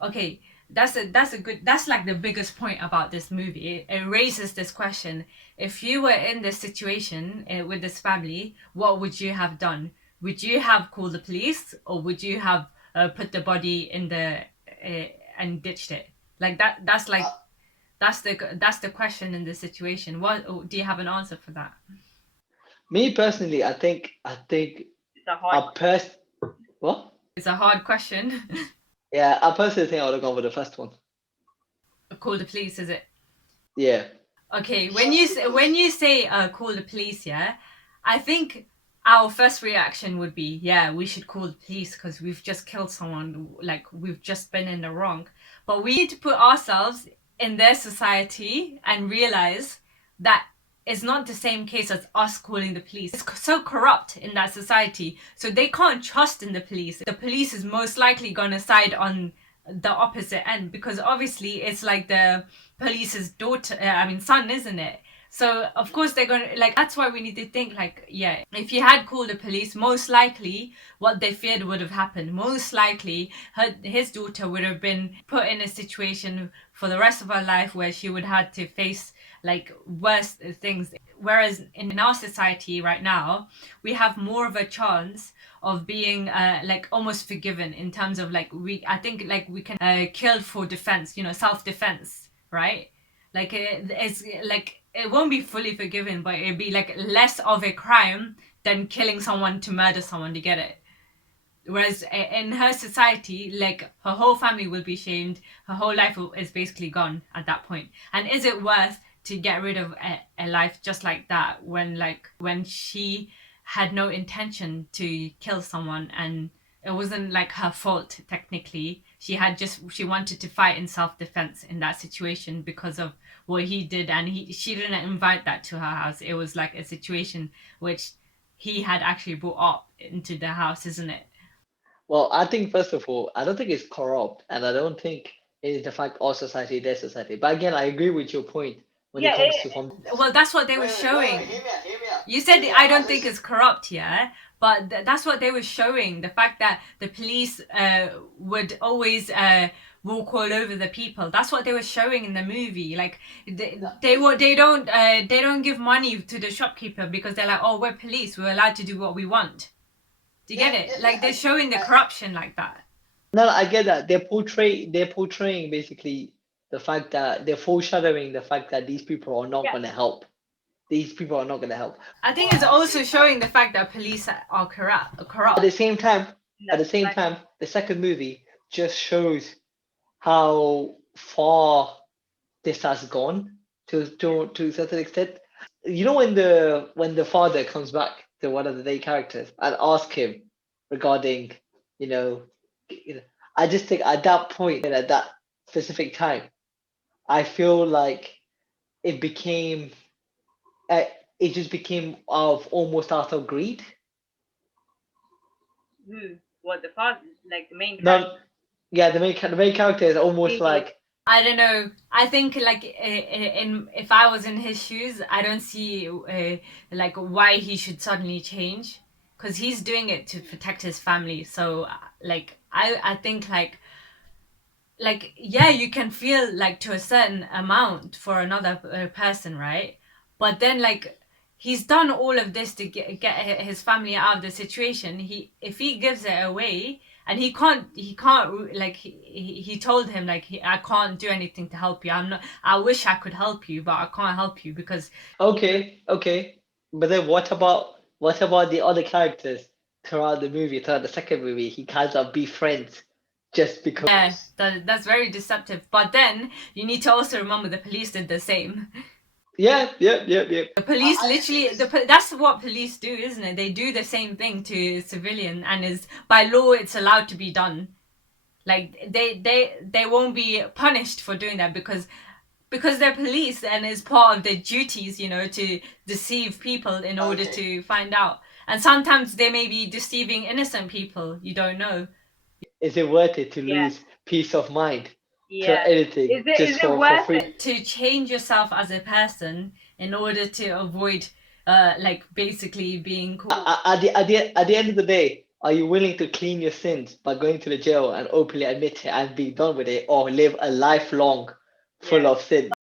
Okay, that's like the biggest point about this movie. It raises this question: if you were in this situation with this family, what would you have done? Would you have called the police, or would you have put the body in the and ditched it? Like that. That's Uh, like that's the question in this situation. What do you have an answer for that? Me personally, I think It's a hard. a person. What? It's a hard question. Yeah, I personally think I would have gone with the first one. Call the police, is it? Yeah. Okay, Just when because. you say call the police, yeah, I think our first reaction would be, yeah, we should call the police because we've just killed someone, like we've just been in the wrong. But we need to put ourselves in their society and realize that it's not the same case as us calling the police. It's so corrupt in that society, so they can't trust in the police. The police is most likely going to side on the opposite end because obviously it's like the police's daughter, I mean son, isn't it? So of course they're gonna, like, that's why we need to think like, yeah, if he had called the police, most likely what they feared would have happened. Most likely his daughter would have been put in a situation for the rest of her life where she would have to face like worse things. Whereas in our society right now, we have more of a chance of being like almost forgiven in terms of like, we I think like we can kill for defense, self-defense, right? Like it's like it won't be fully forgiven, but it'd be like less of a crime than killing someone to murder someone to get it. Whereas in her society, like her whole family will be shamed, her whole life is basically gone at that point. And is it worth to get rid of a life just like that when she had no intention to kill someone, and it wasn't like her fault technically. She wanted to fight in self-defense in that situation because of what he did, and she didn't invite that to her house. It was like a situation which he had actually brought up into the house, isn't it? Well, I think first of all, I don't think it's corrupt, and I don't think it is the fact our society, their society. But again, I agree with your point when it Yeah, comes to from. well, that's what they were showing. Hear me out, hear me out. You Hear said me out. I don't think Listen. it's corrupt, yeah, but that's what they were showing. The fact that the police would always walk all over the people. That's what they were showing in the movie. Like they don't give money to the shopkeeper because they're like, oh, we're police, we're allowed to do what we want. Do you Yeah, get yeah, it? yeah. Like they're showing the corruption like that. No, no, I get that. They're portraying basically the fact that they're foreshadowing the fact that these people are not Yeah. going to help. These people are not going to help. I think But it's also showing the fact that police are corrupt. at Corrupt. the same time, at No, the same like, time, the second movie just shows how far this has gone to a certain extent. You know when the father comes back to one of the main characters and asks him regarding, you know, I just think at that point and at that specific time, I feel like it became uh, it just became of almost out of greed. who? What, the father? Like the main character? Not Yeah, the main character is almost like I don't know. I think like in if I was in his shoes, I don't see like why he should suddenly change, because he's doing it to protect his family. So like I think like yeah, you can feel like to a certain amount for another person, right? But then like he's done all of this to get his family out of the situation. He If he gives it away, and he can't like he told him like I can't do anything to help you. I wish I could help you, but I can't help you because okay, okay, but then what about the other characters throughout the movie, throughout the second movie? He kind of befriends just because. yeah, that's very deceptive. But then you need to also remember the police did the same. Yeah, yeah, yeah, yeah. The police literally, that's what police do, isn't it? They do the same thing to civilian, and is by law it's allowed to be done. Like they won't be punished for doing that because they're police, and it's part of their duties, to deceive people in order Okay. to find out. And sometimes they may be deceiving innocent people. You don't know. Is it worth it to Yeah, lose peace of mind to yeah. anything Is just it for worth free? it to change yourself as a person in order to avoid like basically being caught? At the end of the day, Are you willing to clean your sins by going to the jail and openly admit it and be done with it, or live a lifelong full Yeah. of sin?